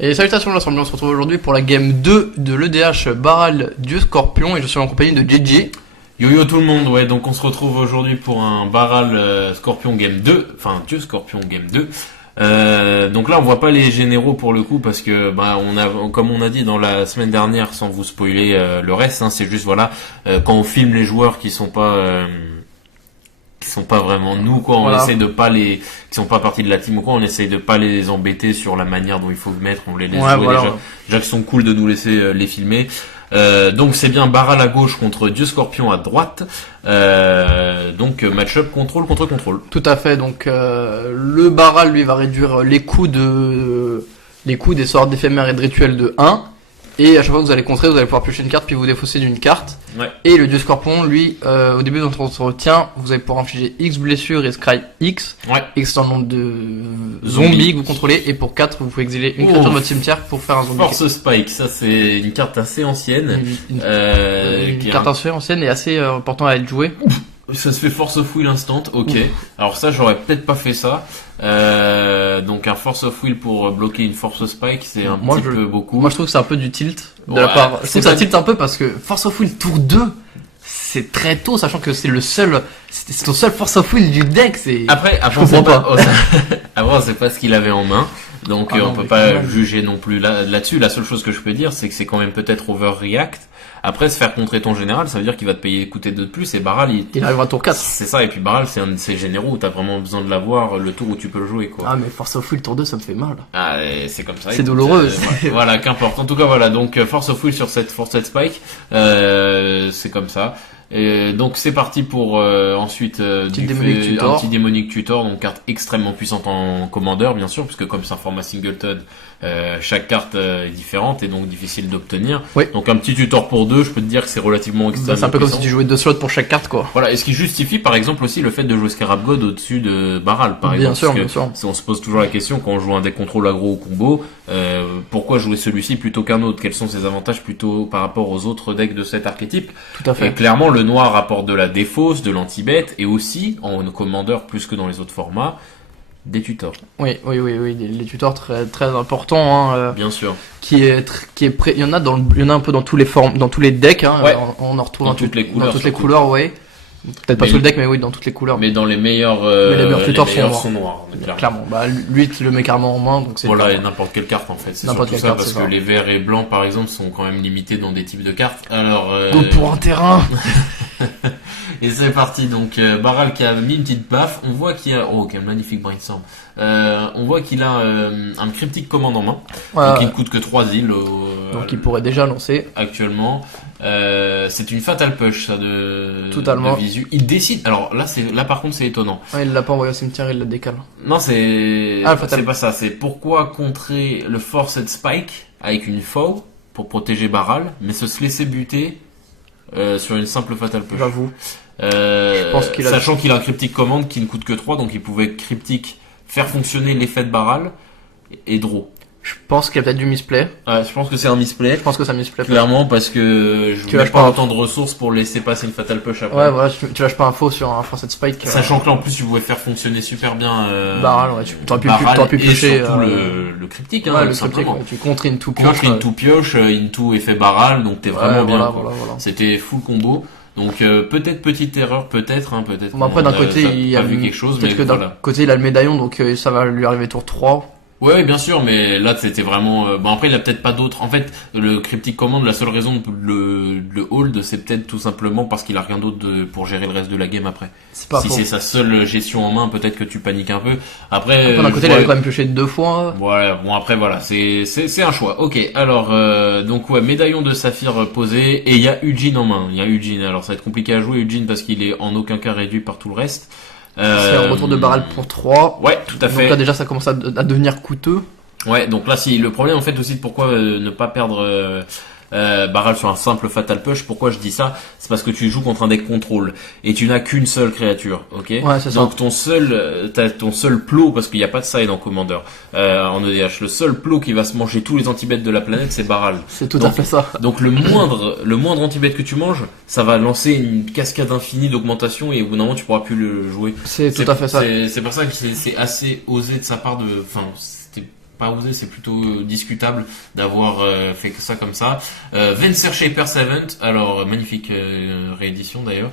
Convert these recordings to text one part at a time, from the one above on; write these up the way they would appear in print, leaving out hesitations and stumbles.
Et salutations l'ensemble, on se retrouve aujourd'hui pour la game 2 de l'EDH Baral Dieu Scorpion et je suis en compagnie de JJ. Yo tout le monde, ouais, donc on se retrouve aujourd'hui pour un Baral Scorpion game 2, enfin Dieu Scorpion game 2. Donc là on voit pas les généraux pour le coup parce que comme on a dit dans la semaine dernière sans vous spoiler le reste, hein, c'est juste voilà quand on filme les joueurs qui sont pas vraiment nous quoi, on essaie de pas qui sont pas partie de la team ou quoi, on essaie de pas les embêter sur la manière dont il faut le mettre, on les laisse jouer déjà qu'ils sont cool de nous laisser les filmer. Donc c'est bien Baral à gauche contre Dieu Scorpion à droite. Donc match-up contrôle contre contrôle. Tout à fait, donc le Baral lui va réduire les coûts des sorts d'éphémères et de rituels de 1. Et à chaque fois que vous allez contrer, vous allez pouvoir piocher une carte puis vous défausser d'une carte. Ouais. Et le Dieu Scorpion, lui, au début de votre entretien, vous allez pouvoir infliger X blessures et scry X. Ouais. X c'est un nombre de zombies que vous contrôlez. Et pour 4, vous pouvez exiler une créature de votre cimetière pour faire un zombie. Force Spike, ça c'est une carte assez ancienne. Une carte assez ancienne et assez important à être jouée. Ça se fait Force of Will instant, ok. Alors ça j'aurais peut-être pas fait ça. Donc un Force of Will pour bloquer une Force Spike, c'est un petit peu beaucoup. Moi je trouve que c'est un peu du tilt de la part. Je trouve que ça tilt un peu parce que Force of Will tour 2, c'est très tôt, sachant que c'est c'est ton seul Force of Will du deck. Après je comprends pas. Après on sait pas ce qu'il avait en main. Donc on peut pas juger non plus là-dessus. La seule chose que je peux dire, c'est que c'est quand même peut-être overreact. Après, se faire contrer ton général, ça veut dire qu'il va te payer coûter 2 de plus, et Baral, il arrivera à tour 4. C'est ça, et puis Baral, c'est un de ces généraux où t'as vraiment besoin de l'avoir le tour où tu peux le jouer, quoi. Ah, mais Force of Will tour 2, ça me fait mal. Ah, c'est comme ça. C'est douloureux. Voilà, qu'importe. En tout cas, voilà, donc Force of Will sur cette Spike, c'est comme ça. Et donc c'est parti pour ensuite un petit démonique tutor, donc carte extrêmement puissante en commandeur bien sûr, puisque comme c'est un format singleton, chaque carte est différente et donc difficile d'obtenir. Oui. Donc un petit tutor pour 2, je peux te dire que c'est relativement extrêmement c'est un peu puissant. comme si tu jouais 2 slots pour chaque carte quoi. Voilà, et ce qui justifie par exemple aussi le fait de jouer Scarab God au-dessus de Baral par exemple. Bien sûr. On se pose toujours la question quand on joue un deck contrôle aggro ou combo, pourquoi jouer celui-ci plutôt qu'un autre? Quels sont ses avantages plutôt par rapport aux autres decks de cet archétype? Tout à fait. Et clairement le noir apporte de la défausse, de l'anti-bet et aussi en commandeur plus que dans les autres formats des tutors. Oui, les tutors très très importants hein, bien sûr. Il y en a un peu dans tous les dans tous les decks hein, ouais. on en retrouve dans toutes les couleurs. Dans toutes les couleurs, ouais. Peut-être pas sur le deck mais oui, dans toutes les couleurs. Mais dans les meilleurs tutors sont noirs. Clairement. Bah lui tu le mets carrément en main donc c'est voilà, et n'importe quelle carte en fait, c'est surtout ça parce que les verts et blancs par exemple sont quand même limités dans des types de cartes. Alors go pour un terrain. Et c'est parti, donc Baral qui a mis une petite baffe, on voit qu'il a... Oh, quel magnifique brainstorm. On voit qu'il a un cryptique commande en main, donc il ne coûte que 3 îles. Donc il pourrait déjà lancer. Actuellement. C'est une Fatal Push, ça, de visu. Il décide... Alors là par contre c'est étonnant. Ah, il l'a pas envoyé au cimetière, il la décale. Non, c'est pas ça, c'est pourquoi contrer le Forced Spike avec une foe pour protéger Baral, mais se laisser buter sur une simple Fatal Push. J'avoue. Sachant qu'il a un cryptique commande qui ne coûte que 3, donc il pouvait cryptique faire fonctionner l'effet de Baral et draw. Je pense qu'il y a peut-être du misplay. Je pense que c'est un misplay. Je pense que ça misplay. Clairement, parce que je voulais pas autant de ressources pour laisser passer une Fatal Push après. Ouais, voilà, tu lâches pas un faux sur un Forced Spike. Sachant que là, en plus, tu pouvais faire fonctionner super bien Baral, ouais, t'aurais pu piocher. Et surtout le cryptique, hein, le cryptique, ouais, tu contres into pioche. Into pioche, into effet Baral, donc t'es vraiment bien. Voilà. C'était full combo. Donc peut-être petite erreur, peut-être. Bon, après d'un côté il a vu quelque chose, peut-être que d'un côté il a le médaillon donc ça va lui arriver tour 3. Ouais, bien sûr, mais là c'était vraiment... Bon après il a peut-être pas d'autres... En fait, le cryptique commande, la seule raison de le hold, c'est peut-être tout simplement parce qu'il a rien d'autre pour gérer le reste de la game après. Si c'est sa seule gestion en main, peut-être que tu paniques un peu. Après d'un côté il avait quand même pioché 2 fois. Voilà, bon après voilà, c'est un choix. Ok, alors donc ouais, médaillon de saphir posé, et il y a Eugene en main. Il y a Eugene, alors ça va être compliqué à jouer Eugene parce qu'il est en aucun cas réduit par tout le reste. C'est un retour de Baral pour 3. Ouais, tout à fait. Donc là déjà ça commence à devenir coûteux. Ouais, donc là le problème en fait aussi de pourquoi ne pas perdre Baral sur un simple Fatal Push, pourquoi je dis ça? C'est parce que tu joues contre un deck contrôle et tu n'as qu'une seule créature, ok? Ouais, c'est ça. Donc t'as ton seul plot, parce qu'il n'y a pas de side en Commander en EDH, le seul plot qui va se manger tous les anti-bêtes de la planète, c'est Baral. C'est tout à fait ça. Donc le moindre anti-bête que tu manges, ça va lancer une cascade infinie d'augmentation et au bout d'un moment tu pourras plus le jouer. C'est tout à fait ça. C'est pour ça que c'est assez osé de sa part de... Enfin, c'était pas osé, c'est plutôt discutable d'avoir fait que ça comme ça. Venser Shaper 7, alors magnifique réédition d'ailleurs.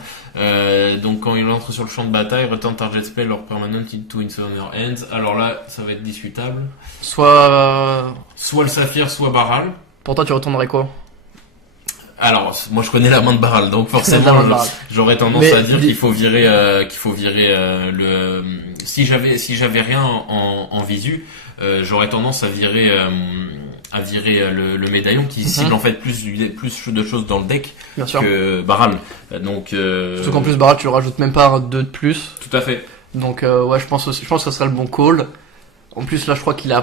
Donc quand il entre sur le champ de bataille, return target spell or permanent into your hands. Alors là, ça va être discutable. Soit le saphir, soit Baral. Pour toi, tu retournerais quoi? Alors, moi je connais la main de Baral, donc forcément j'aurais tendance à dire qu'il faut virer le. Si j'avais rien en visu, j'aurais tendance à virer le médaillon qui cible en fait plus de choses dans le deck que Baral. Donc surtout qu'en plus Baral tu le rajoutes même pas un 2 de plus. Tout à fait. Donc ouais, je pense que ça serait le bon call. En plus là, je crois qu'il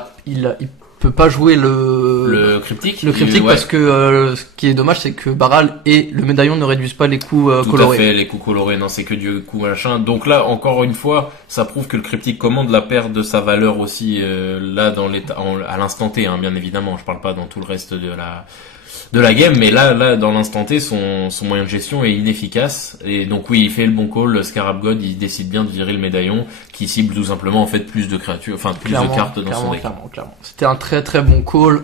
peut pas jouer le cryptique parce que ce qui est dommage, c'est que Baral et le médaillon ne réduisent pas les coups colorés. Tout à fait, les coups colorés, non, c'est que du coup machin. Donc là, encore une fois, ça prouve que le cryptique commande la perte de sa valeur aussi là dans l'état à l'instant T, hein, bien évidemment. Je parle pas dans tout le reste de la game, mais là dans l'instant T, son moyen de gestion est inefficace. Et donc oui, il fait le bon call. Scarab God, il décide bien de virer le médaillon qui cible tout simplement en fait plus de créatures, enfin plus de cartes dans son deck. Clairement. C'était un très très bon call.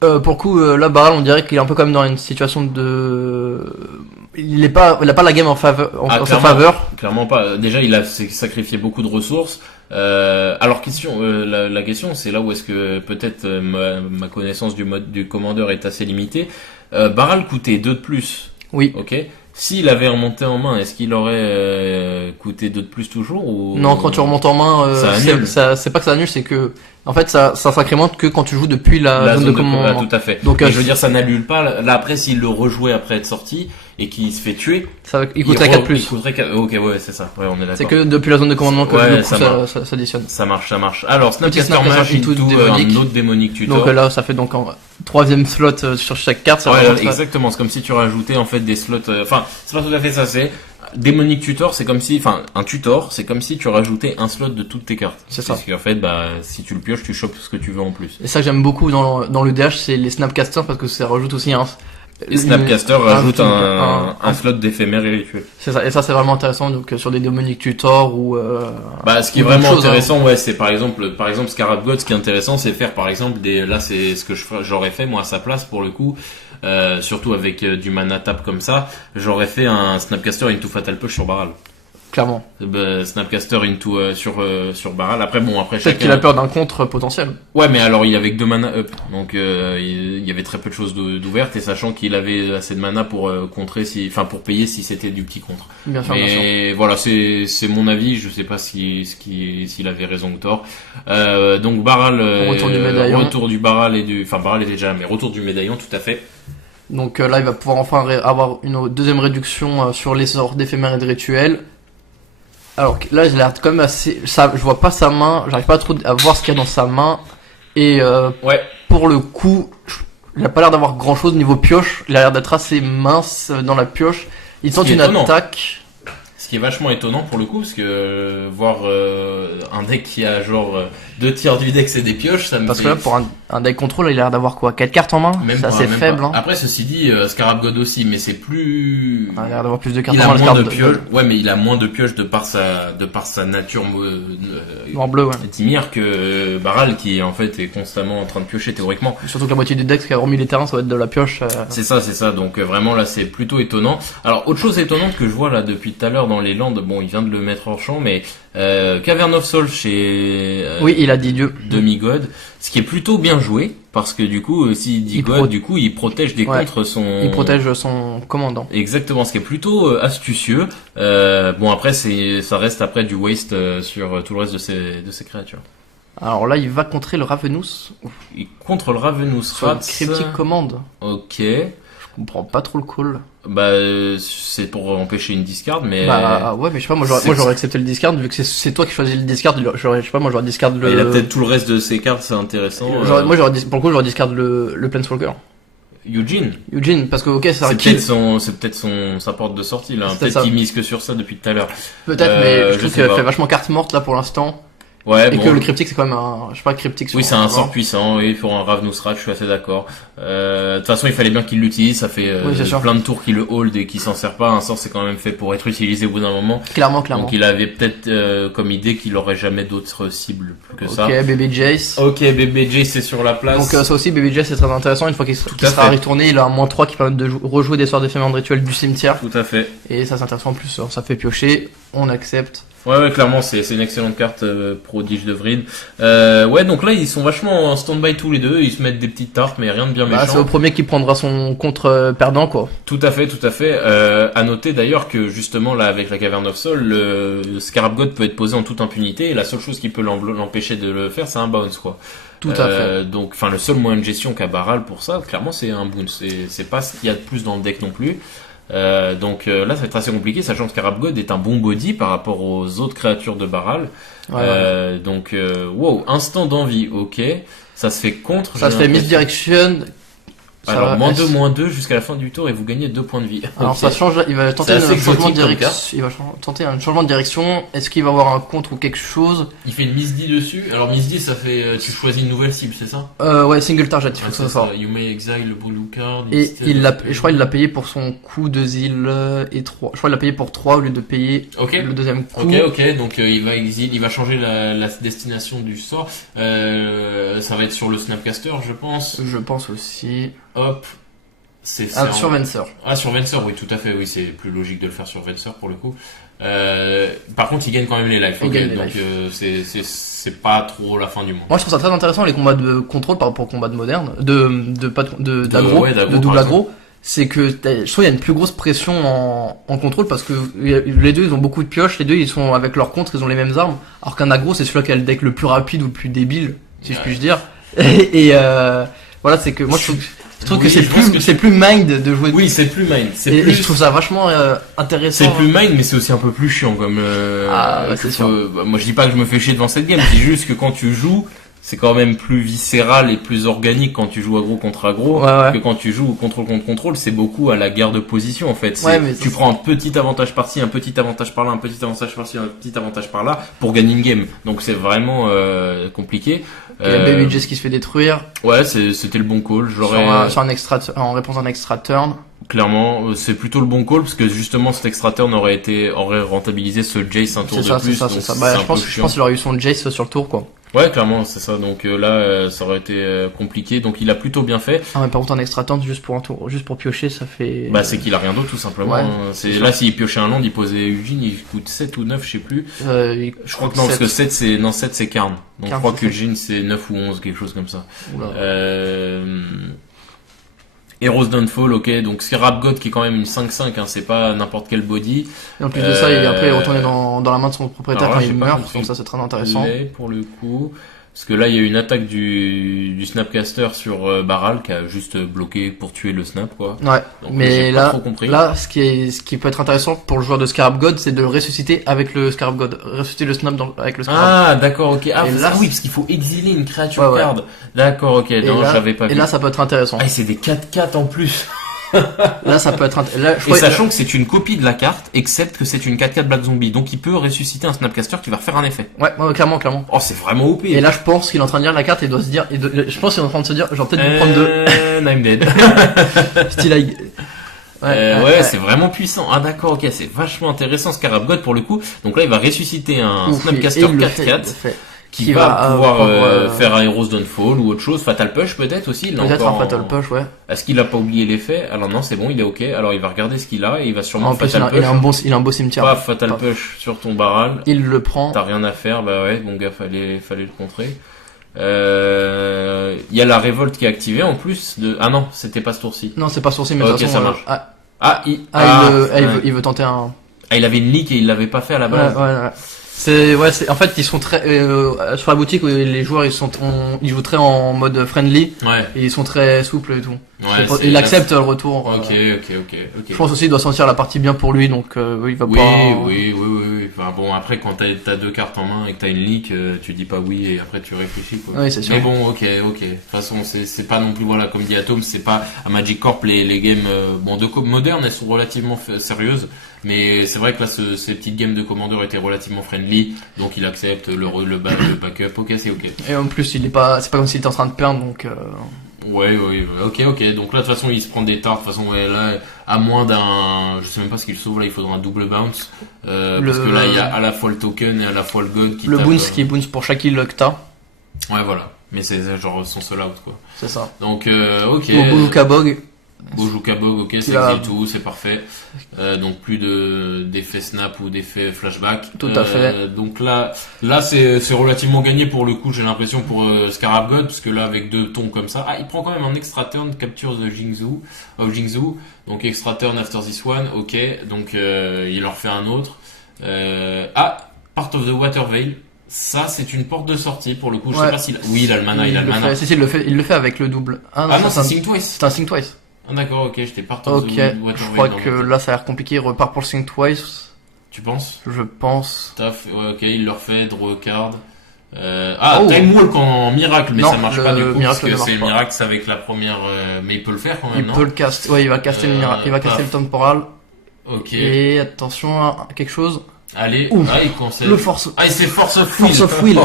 Pour le coup, là Baral, on dirait qu'il est un peu comme dans une situation de, il a pas la game en faveur, en sa faveur. Clairement pas. Déjà, il a sacrifié beaucoup de ressources. Alors la question, c'est là où est-ce que peut-être ma connaissance du commandeur est assez limitée. Baral coûtait 2 de plus. Oui. Ok. S'il avait remonté en main, est-ce qu'il aurait coûté 2 de plus toujours ou... Non, quand tu remontes en main, c'est pas que ça annule, c'est que en fait ça s'incrémente que quand tu joues depuis la zone de commandement. Tout à fait. Donc je veux dire, ça n'annule pas. Là après, s'il le rejouait après être sorti et qu'il se fait tuer, il coûterait 4 plus. Ok, ouais, c'est ça. Ouais, on est d'accord. C'est que depuis la zone de commandement que le coup ça additionne. Ça marche. Alors, Snapcaster Mage into un autre démonique tutor. Donc là, ça fait donc en troisième slot sur chaque carte. Exactement. C'est comme si tu rajoutais en fait des slots. Enfin, c'est pas tout à fait ça. C'est démonique tutor. C'est comme si, un tutor, c'est comme si tu rajoutais un slot de toutes tes cartes. C'est ça. Parce qu'en fait, si tu le pioches, tu chopes ce que tu veux en plus. Et ça, j'aime beaucoup dans le DH, c'est les Snapcasters parce que ça rajoute aussi les Snapcaster rajoute un slot d'éphémère et rituel. C'est ça, et ça c'est vraiment intéressant donc sur des démoniques tutor ou ce qui est vraiment intéressant c'est par exemple Scarab God, ce qui est intéressant c'est faire par exemple là c'est ce que j'aurais fait moi à sa place pour le coup, surtout avec du mana tap comme ça, j'aurais fait un Snapcaster into Fatal Push sur Baral. Clairement. Snapcaster into sur Baral. Après peut-être qu'il a peur d'un contre potentiel. Ouais, mais alors il avait que 2 mana up, donc il y avait très peu de choses d'ouvertes et sachant qu'il avait assez de mana pour contrer pour payer si c'était du petit contre. Bien sûr. Voilà, c'est mon avis. Je sais pas s'il avait raison ou tort. Donc Baral, retour du médaillon. Retour du Baral Baral était déjà là, mais retour du médaillon, tout à fait. Donc là, il va pouvoir enfin avoir une deuxième réduction sur les sorts d'éphémères et de rituels. Alors là, il a l'air quand même assez. Je vois pas sa main. J'arrive pas trop à voir ce qu'il y a dans sa main. Et pour le coup, il a pas l'air d'avoir grand chose niveau pioche. Il a l'air d'être assez mince dans la pioche. Il tente une attaque. Ce qui est vachement étonnant pour le coup, parce que voir un deck qui a genre 2 tiers du deck c'est des pioches, ça me Parce que là, pour un deck contrôle, il a l'air d'avoir quoi, 4 cartes en main? C'est assez faible. Hein. Après, ceci dit, Scarab God aussi, mais c'est plus... Il a l'air d'avoir plus de cartes en main. Il a moins de pioches. Ouais, mais il a moins de pioches de par sa nature en bleu, ouais. Timir que Baral qui en fait est constamment en train de piocher théoriquement. Surtout que la moitié du deck, hormis les terrains, ça va être de la pioche. C'est ça. Donc vraiment là, c'est plutôt étonnant. Alors, autre chose étonnante que je vois là depuis tout à l'heure dans les landes, bon, il vient de le mettre hors champ, mais Cavern of Souls chez oui, il a dit Dieu. Demi-God, ce qui est plutôt bien joué parce que du coup s'il dit God, du coup il protège des contre il protège son commandant. Exactement, ce qui est plutôt astucieux. Bon après ça reste après du waste sur tout le reste de ces créatures. Alors là, il va contrer le Ravenous. Contre le Ravenous Rats. Cryptic commande. Ok. Je comprends pas trop le call. C'est pour empêcher une discard, mais... ouais, mais je sais pas, moi j'aurais accepté le discard, vu que c'est toi qui choisis le discard, je sais pas, moi j'aurais discard le... Il a peut-être tout le reste de ses cartes, c'est intéressant. Moi pour le coup, j'aurais discard le Planeswalker. Eugene, parce que ok, c'est peut-être sa porte de sortie, là. Peut-être qu'il mise que sur ça depuis tout à l'heure. Peut-être, mais je trouve qu'il fait vachement carte morte, là, pour l'instant. Ouais, et que le cryptique c'est quand même je sais pas, cryptique. Oui, c'est un sort puissant, oui, pour un Ravnusrad, je suis assez d'accord. De toute façon, il fallait bien qu'il l'utilise, ça fait plein de tours qu'il le hold et qu'il s'en sert pas. Un sort, c'est quand même fait pour être utilisé au bout d'un moment. Clairement. Donc il avait peut-être comme idée qu'il aurait jamais d'autres cibles plus que ça. Ok, Baby Jace. Ok, Baby Jace c'est sur la place. Donc ça aussi, Baby Jace c'est très intéressant. Une fois qu'il sera retourné, il a un -3 qui permet de rejouer des sorts d'éphémère rituel du cimetière. Tout à fait. Et ça c'est intéressant en plus, ça fait piocher, on accepte. Ouais, clairement, c'est une excellente carte prodige de Vrid. Ouais, donc là, ils sont vachement en stand-by tous les deux. Ils se mettent des petites tartes, mais rien de bien méchant. C'est au premier qui prendra son contre perdant, quoi. Tout à fait. À noter d'ailleurs que justement là, avec la Cavern of Soul, le Scarab God peut être posé en toute impunité. Et la seule chose qui peut l'empêcher de le faire, c'est un bounce, quoi. Tout à fait. Donc, enfin, le seul moyen de gestion qu'a Baral pour ça, clairement, c'est un bounce. C'est pas ce qu'il y a de plus dans le deck non plus. Donc là ça va être assez compliqué, sachant que Scarab God est un bon body par rapport aux autres créatures de Baral. Donc wow, instant d'envie, ok, ça se fait contre. Ça se fait Misdirection. Alors -2 jusqu'à la fin du tour et vous gagnez 2 points de vie. Alors okay. Ça change, il va tenter un changement de direction. Il va tenter un changement de direction. Est-ce qu'il va avoir un contre ou quelque chose? Il fait une misdi dessus. Alors misdi ça fait tu choisis une nouvelle cible, c'est ça? Ouais, single target, il faut que ça soit. You may exile le blue card. Et je crois qu'il l'a payé pour son coup de zil et 3. Je crois qu'il l'a payé pour 3 au lieu de payer le deuxième coup. Ok, donc il va exil, il va changer la destination du sort. Ça va être sur le Snapcaster, je pense. Je pense aussi. Hop, sur Venser. Ah, sur Venser, oui, tout à fait, oui, c'est plus logique de le faire sur Venser pour le coup. Par contre, il gagne quand même les lives. C'est pas trop la fin du monde. Moi, je trouve ça très intéressant les combats de contrôle par rapport aux combats de moderne, d'agro, de double agro. C'est que je trouve il y a une plus grosse pression en contrôle parce que les deux ils ont beaucoup de pioches, les deux ils sont avec leur contre, ils ont les mêmes armes, alors qu'un agro c'est celui qui a le deck le plus rapide ou le plus débile, si je puis dire. Et voilà, c'est que moi je trouve que c'est plus mind de jouer. Oui, c'est plus mind. Et je trouve ça vachement intéressant. C'est plus mind, mais c'est aussi un peu plus chiant comme. C'est sûr. Moi, je dis pas que je me fais chier devant cette game. Je dis juste que quand tu joues, c'est quand même plus viscéral et plus organique quand tu joues aggro contre aggro que quand tu joues contrôle contre contrôle. C'est beaucoup à la guerre de position en fait. Tu prends un petit avantage par-ci, un petit avantage par là, un petit avantage par-ci, un petit avantage par là pour gagner une game. Donc c'est vraiment compliqué. Il y a Baby Jace qui se fait détruire. Ouais, c'était le bon call. Sur un extra, en réponse à un extra turn. Clairement, c'est plutôt le bon call parce que justement cet extra turn aurait rentabilisé ce Jace un tour de plus. C'est ça. Bah, je pense qu'il aurait eu son Jace sur le tour, quoi. Ouais, clairement, c'est ça. Donc là, ça aurait été compliqué. Donc il a plutôt bien fait. Ah, mais par contre, un extra turn juste pour un tour, juste pour piocher, ça fait. Bah, c'est qu'il a rien d'autre, tout simplement. Ouais, là, s'il piochait un land, il posait Eugene, il coûte 7 ou 9, je sais plus. Je crois que non, 7. Parce que 7 c'est Karn. Donc je crois que Eugene c'est 9 ou 11, quelque chose comme ça. Heroes Downfall, ok, donc Scarab God qui est quand même une 5-5, hein, c'est pas n'importe quel body. Et en plus de ça, après il est retourné dans la main de son propriétaire quand il meurt, donc ça c'est très intéressant. Pour le coup, parce que là il y a une attaque du Snapcaster sur Baral qui a juste bloqué pour tuer le snap, quoi. Ouais, donc, mais là, ce qui peut être intéressant pour le joueur de Scarab God, c'est de le ressusciter avec le Scarab God, ressusciter le snap avec le Scarab. Ah, d'accord, ok. Ah, oui, parce qu'il faut exiler une créature card. D'accord, ok, j'avais pas vu. Et là, ça peut être intéressant. Ah, c'est des 4/4 en plus. Là, ça peut être et sachant que c'est une copie de la carte, excepte que c'est une 4/4 Black Zombie, donc il peut ressusciter un Snapcaster qui va refaire un effet. Ouais, clairement. Oh, c'est vraiment OP. Et là, je pense qu'il est en train de lire la carte et il doit se dire, je pense qu'il est en train de se dire, genre peut-être me prendre 2. I'm dead. Style c'est vraiment puissant. Ah d'accord, ok, c'est vachement intéressant Scarab God pour le coup. Donc là, il va ressusciter un Snapcaster 4/4. Qui va pouvoir faire un Heroes Downfall ou autre chose, Fatal Push peut-être aussi. Peut-être un Fatal Push, ouais. Est-ce qu'il a pas oublié l'effet? Alors non, c'est bon, il est ok. Alors il va regarder ce qu'il a et il va sûrement Fatal Push. Il a un beau cimetière. Pas Fatal Push sur ton Baral. Il le prend. T'as rien à faire, bah ouais, mon gars, fallait le contrer. Il y a la révolte qui est activée en plus de. Ah non, c'était pas ce tour-ci. Non, c'est pas ce tour-ci, mais ok, ça marche. Il veut tenter un. Ah, il avait une leak et il l'avait pas fait à la base. Ouais. En fait ils sont très sur la boutique où les joueurs ils jouent très en mode friendly et ils sont très souples et tout. Il accepte le retour. Ok. Je pense aussi il doit sentir la partie bien pour lui donc il va pas. Oui. Enfin, bon, après, quand t'as 2 cartes en main et que t'as une leak, tu dis pas oui et après tu réfléchis, quoi. Oui, c'est sûr. Mais bon, ok. De toute façon, c'est pas non plus, voilà, comme dit Atom, c'est pas à Magic Corp, les games, de modernes, elles sont relativement sérieuses. Mais c'est vrai que là, ces petites games de Commander étaient relativement friendly, donc il accepte le backup. Ok, c'est ok. Et en plus, c'est pas comme s'il était en train de perdre, donc. Ouais, ok. Donc là, de toute façon, il se prend des tartes. De toute façon, ouais, là, à moins d'un, je sais même pas ce qu'il sauve là, il faudra un double bounce, parce que là, il y a à la fois le token et à la fois le god qui le tape, bounce qui est bounce pour chaque heal que t'as. Ouais, voilà. Mais c'est genre son seul out, quoi. C'est ça. Donc, ok. Bojuka Bog. Bojuka Bog, ok, c'est exile tout, c'est parfait. Donc plus d'effet snap ou d'effet flashback. Tout à fait. Donc là c'est relativement gagné pour le coup, j'ai l'impression pour Scarab God, parce que là avec 2 tons comme ça, il prend quand même un extra turn, capture de Jingzhou. Donc extra turn after this one, ok. Donc il leur fait un autre. Part of the Water Veil. Ça, c'est une porte de sortie pour le coup. Je sais pas s'il. Oui, il a le mana, il a le mana. Si, il le fait avec le double. Ah non, c'est Think Twice. C'est un Think Twice. Ah d'accord, ok, j'étais part of the Water Veil. Je crois que là, ça a l'air compliqué. Il repart pour le Think Twice. Tu penses? Je pense. Ouais, ok, il leur fait draw card. Time Walk en miracle, mais non, ça marche pas du coup, parce que c'est miracle, c'est avec la première, mais il peut le faire quand même, il peut le caster, ouais, il va caster le miracle, il va caster le temporal. Ok. Et attention à quelque chose. Allez, il conseille. Le force. Ah, c'est Force of Will. Force of Will.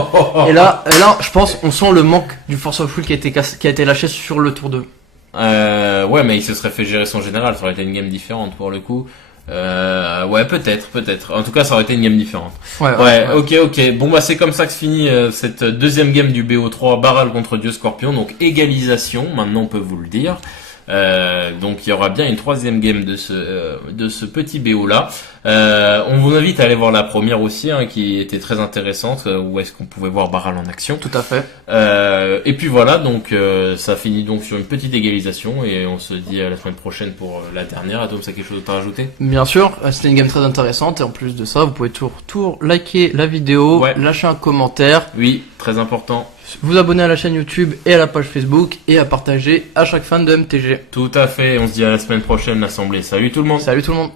Et là, je pense, on sent le manque du Force of Will qui a été lâché sur le tour 2. Ouais, mais il se serait fait gérer son général, ça aurait été une game différente pour le coup. Ouais, peut-être. En tout cas, ça aurait été une game différente. Ouais. Ok. Bon, bah, c'est comme ça que se finit cette deuxième game du BO3, Baral contre Dieu Scorpion. Donc, égalisation, maintenant on peut vous le dire. Donc il y aura bien une troisième game de ce petit BO là. On vous invite à aller voir la première aussi, qui était très intéressante, où est-ce qu'on pouvait voir Baral en action. Tout à fait. Et puis voilà, donc ça finit donc sur une petite égalisation et on se dit à la semaine prochaine pour la dernière. Atom, ça a quelque chose à rajouter? Bien sûr, c'était une game très intéressante et en plus de ça, vous pouvez toujours liker la vidéo, lâcher un commentaire. Oui, très important. Vous abonner à la chaîne YouTube et à la page Facebook et à partager à chaque fan de MTG. Tout à fait, on se dit à la semaine prochaine l'assemblée. Salut tout le monde. Salut tout le monde.